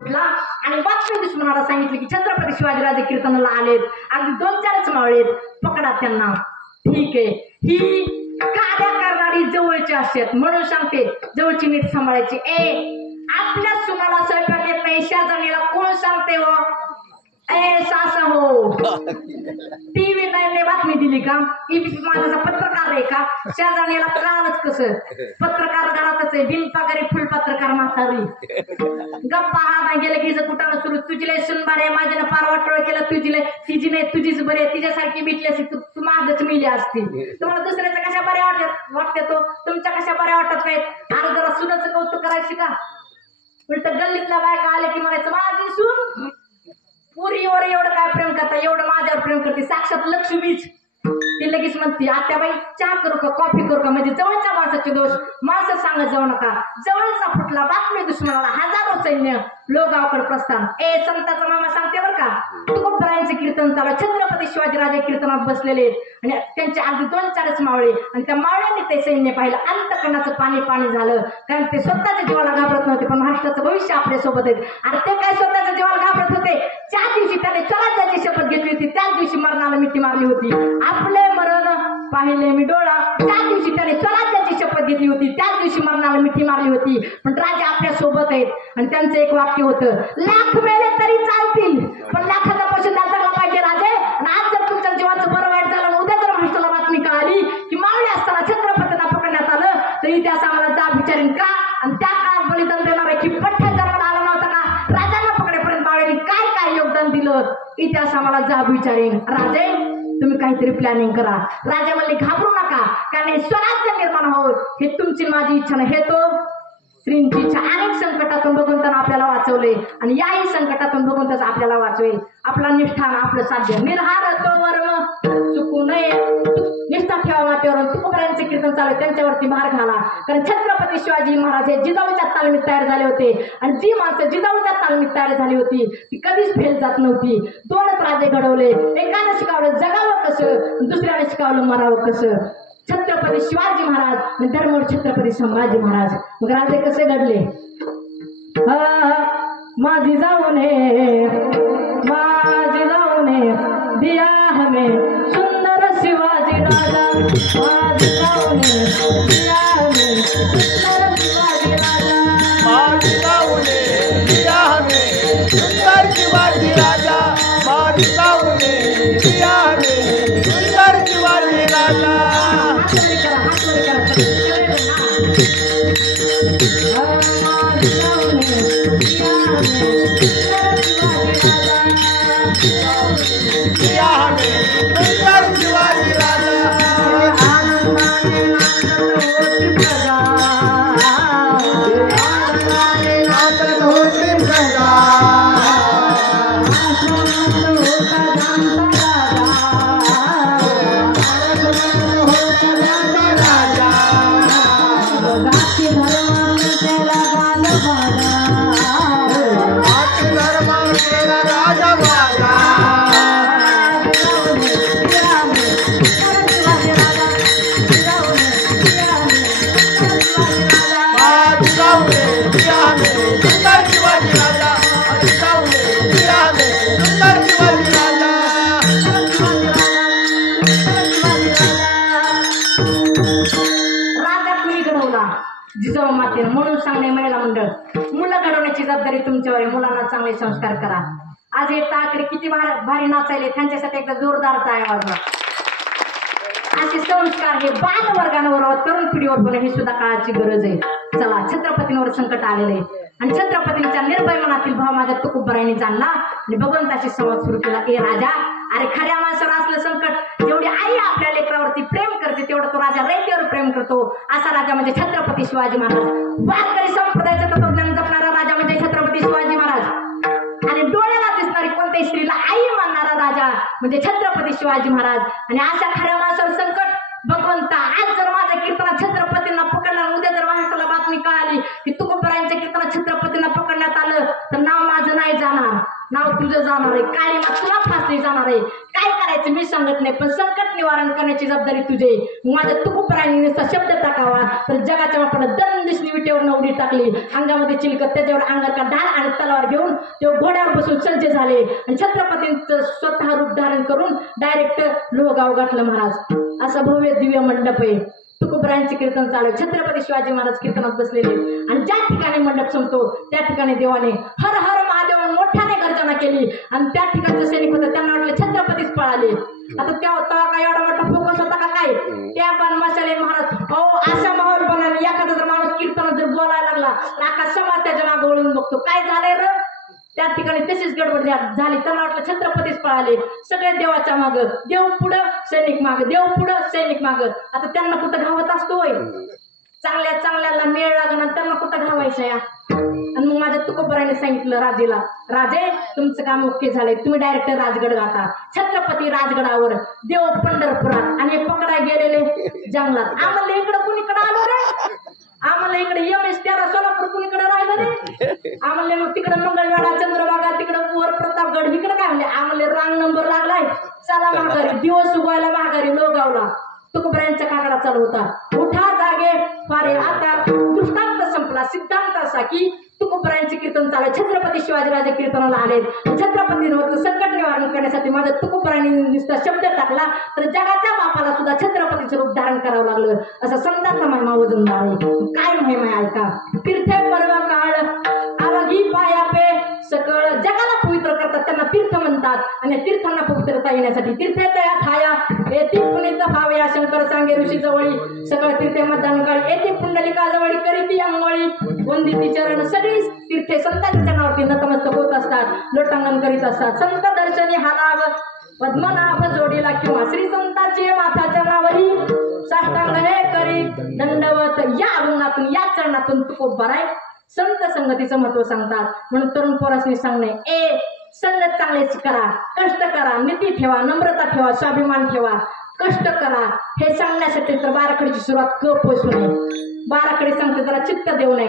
आणि बातमी दुश्मनाला सांगितले की छत्रपती शिवाजीराजे कीर्तनाला आलेत, अगदी 2-4च मावळेत, पकडा त्यांना. ठीक आहे, ही कार्य करणारी जवळची असतात म्हणून सांगते जवळची नीट सांभाळायची. आपल्या सुनाला स्वयंपाक येत नाही शेजारणीला कोण सांगते हो? सासा हो. टीव्ही नाही बातमी दिली का? माझा पत्रकार आहे का? शेजारणीला कळालंच कसं? पत्रकार घरातच आहे, बिनपगारी फुल पत्रकार म्हातारी. गप्पा हा गेले की कुठानं सुरू, तुझी लय सुनबार आहे, माझ्यानं पार वाटोळ केलं, तुझी लय, तिची नाही तुझीच बरी आहे, तिच्यासारखी भेटली असती तू मागच मिली असती. तुम्हाला दुसऱ्याच्या कशा बऱ्या वाटते तो, तुमच्या कशा बऱ्या वाटत नाहीत. अरे जरा सुनाचं कौतुक करायची का? उलट गल्लीतल्या बायका आले की म्हणायचं माझी सून पुरीवर एवढं काय प्रेम करता, एवढं माझ्यावर प्रेम करते, साक्षात लक्ष्मीच. ती लगेच म्हणते आत्याबाई चहा करू का, कॉफी करू का? म्हणजे जवळच्या माणसाचे दोष माणसं सांगत जाऊ नका. जवळचा फुटला बातमी दुश्मनाला, हजारो सैन्य लोगावकर प्रस्थान. संताचा मामा सांगते बरं का, तुकोबरायांचे कीर्तन चालू, छत्रपती शिवाजीराजे कीर्तनात बसलेले आणि त्यांचे अगदी 2-4च मावळे, आणि त्या मावळ्यांनी ते सैन्य पाहिलं, अंतकरणाचं पाणी पाणी झालं. कारण ते स्वतःच्या जीवाला घाबरत नव्हते, पण महाराष्ट्राचं भविष्य आपल्या सोबत आहे. आणि ते काय स्वतःच्या जीवाला घाबरत होते? ज्या दिवशी त्याने स्वराज्याची शपथ घेतली होती त्याच दिवशी मरणाला मिठी मारली होती. आपले मरण पाहिले मी डोळा, त्या दिवशी त्याने स्वराज्याची शपथ घेतली होती त्याच दिवशी मरणाला मिठी मारली होती. पण राजे आपल्या सोबत आहेत. आणि त्यांचं एक वाक्य होतं, लाख मेले तरी चालतील पण लाखाचा पशुदा जगला पाहिजे राजे. आणि आज जर तुमच्या जीवाचं बरं वाईट झालं, उद्या जर महाराष्ट्राला बातमी कळाली की मावळे असताना छत्रपतींना पकडण्यात आलं, तर इतिहास आम्हाला जाब विचारेन का? आणि त्या काळात बलिदान देणार की पठ्ठ्या जन्माला आला नव्हता का? राजांना पकडेपर्यंत मावळ्यांनी काय काय योगदान दिलं, इतिहास आम्हाला जाब विचारेन. राजे तुम्ही काहीतरी प्लॅनिंग करा. राजा म्हणले घाबरू नका, कारण स्वराज्य निर्माण हो हे तुमची माझी इच्छा नाही, हे तो श्रींची इच्छा. अनेक संकटातून भगवंतानं आपल्याला वाचवले आणि याही संकटातून भगवंताच आपल्याला वाचवेल. आपला निष्ठान आपलं साध्य निर्हार तो वर्म चुकू नये, निष्ठा ठेवा मातेवर. तुकोबरायांचे कीर्तन चालू, त्यांच्यावरती भार घाला. कारण छत्रपती शिवाजी महाराज हे जिजाऊच्या तालमीत तयार झाले होते, आणि जी माणसं जिजाऊच्या तालमीत तयार झाली होती ती कधीच फेल जात नव्हती. 2च राजे घडवले, एकानं शिकवलं जगावं कसं, दुसऱ्याने शिकवलं मरावं कसं. छत्रपती शिवाजी महाराज आणि धर्मवीर छत्रपती संभाजी महाराज. मग राजे कसे घडले? माझी जाऊने दिया हमें सुंदर शिवाजी राजा, माझी जाऊने दिया हमें सुंदर शिवाजी राजा, माझी जाऊने दिया हमें सुंदर शिवाजी राजा, माझी जाऊने दिया हमें सुंदर शिवाजी राजा. दिया हमें सुंदर शिवाजी राजा. जिजाऊ मातेनं म्हणून सांगणे महिला मंडळ, मुलं घडवण्याची जबाबदारी तुमच्यावर आहे. मुलांना चांगले संस्कार करा. आज हे टाकरे किती भारी नाचायले, त्यांच्यासाठी एकदा जोरदार टाळ्या वाजवा. असे संस्कार हे बालवर्गांवर तरुण पिढीवर होणे ही सुद्धा काळाची गरज आहे. चला, छत्रपतींवर संकट आलेले आहे आणि छत्रपतींच्या निर्भय मनातील भाव माझ्या तुकोबरायांनी जाणला आणि भगवंताशी संवाद सुरू केला. राजा, अरे खऱ्या माणसावर असलं संकट, जेवढी आई आपल्या लेकरावरती प्रेम करते तेवढं तो राजा रयतेवर प्रेम करतो. असा राजा म्हणजे छत्रपती शिवाजी महाराज. वारकरी संप्रदायाचं तत्वज्ञान जपणारा राजा म्हणजे छत्रपती शिवाजी महाराज. आणि डोळ्याला दिसणारी कोणत्याही स्त्रीला आई मानणारा राजा म्हणजे छत्रपती शिवाजी महाराज. आणि अशा खऱ्या माणसावर संकट भगवंता, आज जर माझ्या कीर्तनात छत्रपतींना पकडणार, उद्या जर महाराष्ट्राला बातमी कळाली की तुकोबरायांच्या कीर्तनात छत्रपतींना पकडण्यात आलं, तर नाव माझं नाही जाणार, नाव तुझं जाणार आहे, काळी मात तुला फासली जाणार आहे. काय करायचं मी सांगत नाही, पण संकट निवारण करण्याची जबाबदारी तुझे. माझ्या तुकुपराने नुसता शब्द टाकावा तर जगाच्या बापाला दंदिसनी विटेवर नवडी टाकली, अंगामध्ये चिलकत, त्याच्यावर अंगार का ढाल आणि तलवार घेऊन ते घोड्यावर बसून सज्ज झाले आणि छत्रपतींचं स्वतः रूप धारण करून डायरेक्ट लोहगाव गाठलं महाराज. असं भव्य दिव्य मंडप आहे. तुकोबरायांचे कीर्तन चालू आहे. छत्रपती शिवाजी महाराज कीर्तनात बसलेले आणि ज्या ठिकाणी मंडप संपतो त्या ठिकाणी देवाने हर हर महादेव मोठ्याने गर्जना केली आणि त्या ठिकाणचे सैनिक होते त्यांना वाटलं छत्रपतीच पळाले. आता त्या होता काय एवढा मोठा फोकस होता का काय, त्या पण मशाले महाराज अहो अशा माहोल बनाने एखादा जर माणूस कीर्तनात जर बोलायला लागला तर आकाश समाज त्याच्या मागे वळून बघतो काय झालंय र. त्या ठिकाणी तशीच गडबड झाली. त्यांना वाटलं छत्रपतीच पळाले. सगळे देवाच्या मागं, देव पुढं सैनिक मागं, देव पुढं सैनिक मागं. आता त्यांना कुठं धावत असतोय, चांगल्या चांगल्याला मेळ लागणार त्यांना कुठं धावायचं या. आणि मग माझ्या तुकोबराने सांगितलं राजेला, राजे तुमचं काम ओके झालंय, तुम्ही डायरेक्ट राजगड गाठा. छत्रपती राजगडावर, देव पंढरपुरात आणि पकडाय गेलेले जंगलात. आम्हाला इकडं कुणीकडे आलो रे, आम्हाला इकडे MS-13 सोलापूर कुणीकडे राहिलं रे. आम्हाला मग तिकडे मंगळवेढा चंद्रभागा तिकडे वर प्रतापगड इकडे काय म्हणले, आम्हाला रांग नंबर लागलाय चला माघारी. दिवस उगवायला माघारी लोहगावला. तुकोबरायांचा काकडा चालू होता, उठा जागे फारे. आता दृष्टांत संपला, सिद्धांत असा की तुकोबरायांचे कीर्तन चालू. छत्रपती शिवाजीराजे कीर्तनाला आले. छत्रपतींवरचं संकट निवारण करण्यासाठी माझ्या तुकोबरायांनी नुसता शब्द टाकला तर जगाच्या बापाला सुद्धा छत्रपतीचं रूप धारण करावं लागलं. असा समजाचा महिमा वजनदार आहे. काय महिमा ऐका. तीर्थे पर्व काळ आवगी पाया पे सकळ जगाला पवित्र करतात त्यांना तीर्थ म्हणतात. आणि तीर्थांना पवित्रता येण्यासाठी तीर्थे तया ठाया येथे पुनीत भावया शंकर सांगे ऋषी जवळी सकळ तीर्थे मतदान काळी येथे पुंडलिका जवळी करीती अंगोळी वंदिती चरण. सगळी तीर्थे संतांच्या चरणावरती नतमस्तक होत असतात, लोटांगण करीत असतात. संत दर्शनी हा लाभ पद्मनाभ जोडीला किंवा श्री संतांची माथाच्या नावरी साष्टांग हे करी दंडवत. या अभंगातून या चरणातून तुकोबराय संत संगतीचं महत्व सांगतात. म्हणून तरुण पोरासनी सांगणे, संगत चांगलेच करा, कष्ट करा, नीती ठेवा, नम्रता ठेवा, स्वाभिमान ठेवा, कष्ट करा. हे सांगण्यासाठी तर बाराखडीची सुरुवात क पोसू नये. बाराखडी सांगते जरा चित्त देऊ नये.